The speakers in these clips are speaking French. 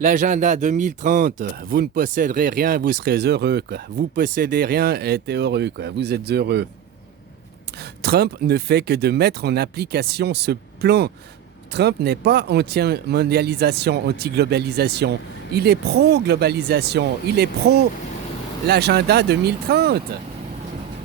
L'agenda 2030, vous ne posséderez rien, vous serez heureux, quoi. Vous possédez rien, êtes heureux, quoi. Vous êtes heureux. Trump ne fait que de mettre en application ce plan. Trump n'est pas anti-mondialisation, anti-globalisation. Il est pro-globalisation. Il est pro l'agenda 2030.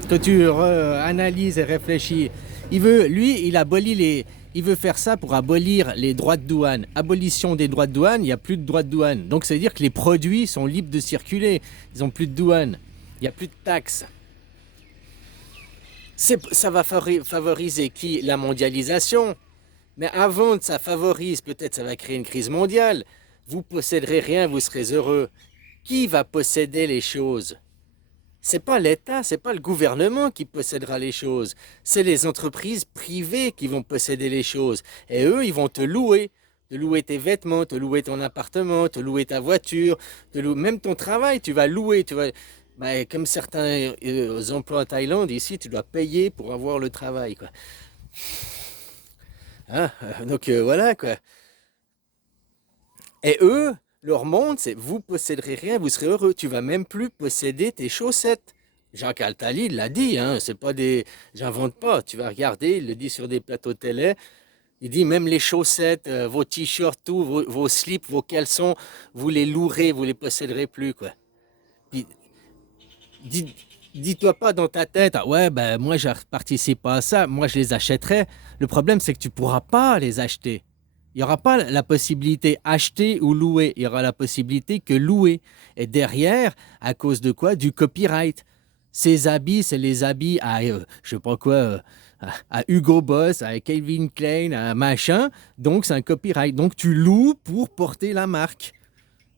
Que tu analyses et réfléchis. Il abolit il veut faire ça pour abolir les droits de douane. Abolition des droits de douane, il n'y a plus de droits de douane. Donc ça veut dire que les produits sont libres de circuler. Ils n'ont plus de douane. Il n'y a plus de taxes. Ça va favoriser qui? La mondialisation. Mais avant que ça favorise, peut-être ça va créer une crise mondiale. Vous posséderez rien, vous serez heureux. Qui va posséder les choses? C'est pas l'État, c'est pas le gouvernement qui possédera les choses. C'est les entreprises privées qui vont posséder les choses. Et eux, ils vont te louer tes vêtements, te louer ton appartement, te louer ta voiture, même ton travail, tu vas louer. Comme certains emplois en Thaïlande, ici, tu dois payer pour avoir le travail, quoi. Hein? Donc voilà, quoi. Et eux, leur monde, c'est vous posséderez rien, vous serez heureux. Tu vas même plus posséder tes chaussettes. Jacques Altali l'a dit, hein, c'est pas des. J'invente pas. Tu vas regarder, il le dit sur des plateaux télé. Il dit même les chaussettes, vos t-shirts, tout, vos slips, vos caleçons, vous les louerez, vous les posséderez plus, quoi. Puis, dis, dis-toi pas dans ta tête, ah ouais, ben moi je participe pas à ça, moi je les achèterai. Le problème, c'est que tu pourras pas les acheter. Il n'y aura pas la possibilité acheter ou louer. Il y aura la possibilité que louer. Et derrière, à cause de quoi? Du copyright. Ces habits, c'est les habits à, je sais pas quoi, à Hugo Boss, à Calvin Klein, à machin. Donc, c'est un copyright. Donc, tu loues pour porter la marque.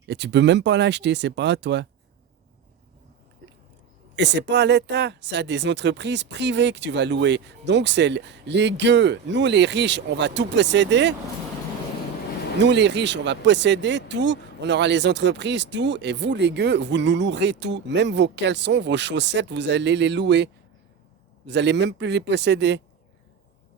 Et tu peux même pas l'acheter, c'est pas à toi. Et c'est pas à l'État, c'est à des entreprises privées que tu vas louer. Donc, c'est les gueux, nous les riches, on va tout posséder. Nous, les riches, on va posséder tout, on aura les entreprises, tout, et vous, les gueux, vous nous louerez tout. Même vos caleçons, vos chaussettes, vous allez les louer. Vous allez même plus les posséder.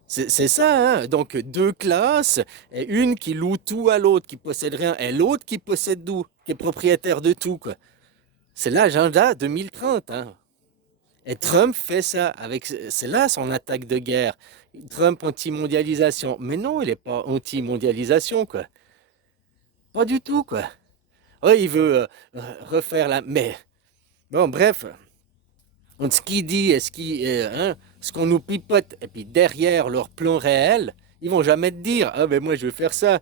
C'est ça, hein? Donc deux classes, et une qui loue tout à l'autre, qui possède rien, et l'autre qui possède tout, qui est propriétaire de tout, quoi. C'est l'agenda 2030, hein? Et Trump fait ça, c'est là son attaque de guerre. Trump anti-mondialisation. Mais non, il n'est pas anti-mondialisation, quoi. Pas du tout, quoi. Ouais, il veut refaire la. Mais bon, bref, entre ce qu'il dit et ce qu'on nous pipote, et puis derrière leur plan réel, ils vont jamais te dire ah ben moi je veux faire ça.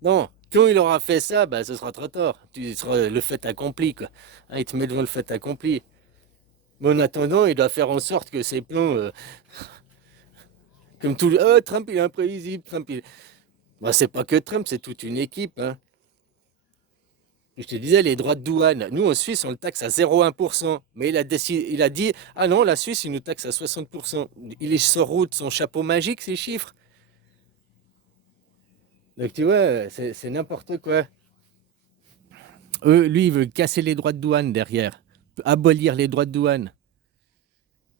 Non, quand il aura fait ça, ben ce sera trop tard. Tu seras le fait accompli, quoi. Hein, il te met devant le fait accompli. Mais en attendant, il doit faire en sorte que ces plans, comme tout, oh, Trump il est imprévisible, Trump il. Ben, c'est pas que Trump, c'est toute une équipe, hein. Je te disais, les droits de douane. Nous, en Suisse, on le taxe à 0,1%. Mais il a dit, ah non, la Suisse, il nous taxe à 60%. Il sort de son chapeau magique, ces chiffres. Donc, tu vois, c'est n'importe quoi. Lui, il veut casser les droits de douane derrière. Abolir les droits de douane.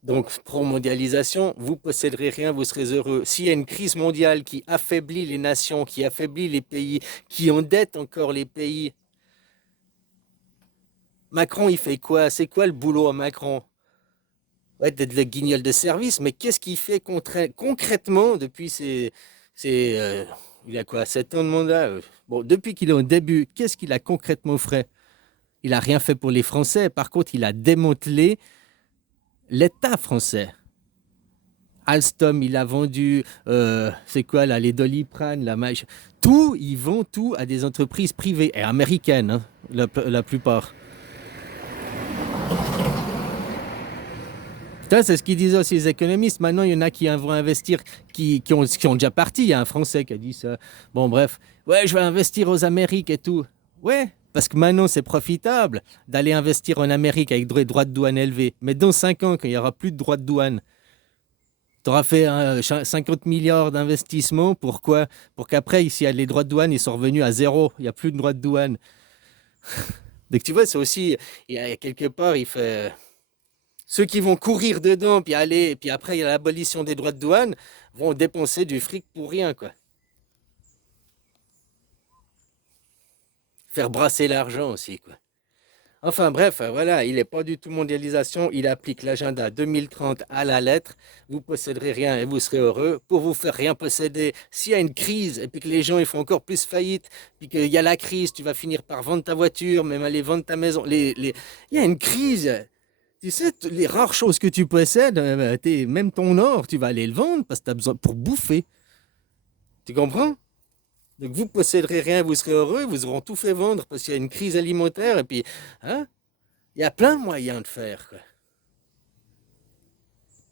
Donc, pro-mondialisation, vous posséderez rien, vous serez heureux. S'il y a une crise mondiale qui affaiblit les nations, qui affaiblit les pays, qui endette encore les pays, Macron, il fait quoi? C'est quoi le boulot à Macron? Ouais, d'être le guignol de service, mais qu'est-ce qu'il fait concrètement depuis il a quoi, 7 ans de mandat? Bon, depuis qu'il est au début, qu'est-ce qu'il a concrètement fait? Il a rien fait pour les Français. Par contre, il a démantelé l'État français. Alstom, il a vendu, c'est quoi là, les Doliprane, tout, ils vendent tout à des entreprises privées et américaines, hein, la plupart. Ça, c'est ce qu'ils disaient aussi les économistes. Maintenant, il y en a qui vont investir, qui ont déjà parti. Il y a un Français qui a dit ça. Bon, bref. Ouais, je vais investir aux Amériques et tout. Ouais, parce que maintenant, c'est profitable d'aller investir en Amérique avec des droits de douane élevés. Mais dans 5 ans, quand il n'y aura plus de droits de douane, tu auras fait 50 milliards d'investissements. Pourquoi? Pour qu'après, ici, les droits de douane, ils sont revenus à zéro. Il n'y a plus de droits de douane. Donc, tu vois, c'est aussi, il y a quelque part, il fait. Ceux qui vont courir dedans, puis aller, puis après il y a l'abolition des droits de douane, vont dépenser du fric pour rien, quoi. faire brasser l'argent aussi, quoi. Enfin bref, voilà, il n'est pas du tout mondialisation, il applique l'agenda 2030 à la lettre. Vous posséderez rien et vous serez heureux. Pour vous faire rien posséder, s'il y a une crise et puis que les gens ils font encore plus faillite, puis qu'il y a la crise, tu vas finir par vendre ta voiture, même aller vendre ta maison. Il y a une crise. Tu sais, les rares choses que tu possèdes, même ton or, tu vas aller le vendre parce que tu as besoin pour bouffer. Tu comprends? Donc vous posséderez rien, vous serez heureux, vous auront tout fait vendre parce qu'il y a une crise alimentaire et puis, hein, il y a plein de moyens de faire, quoi.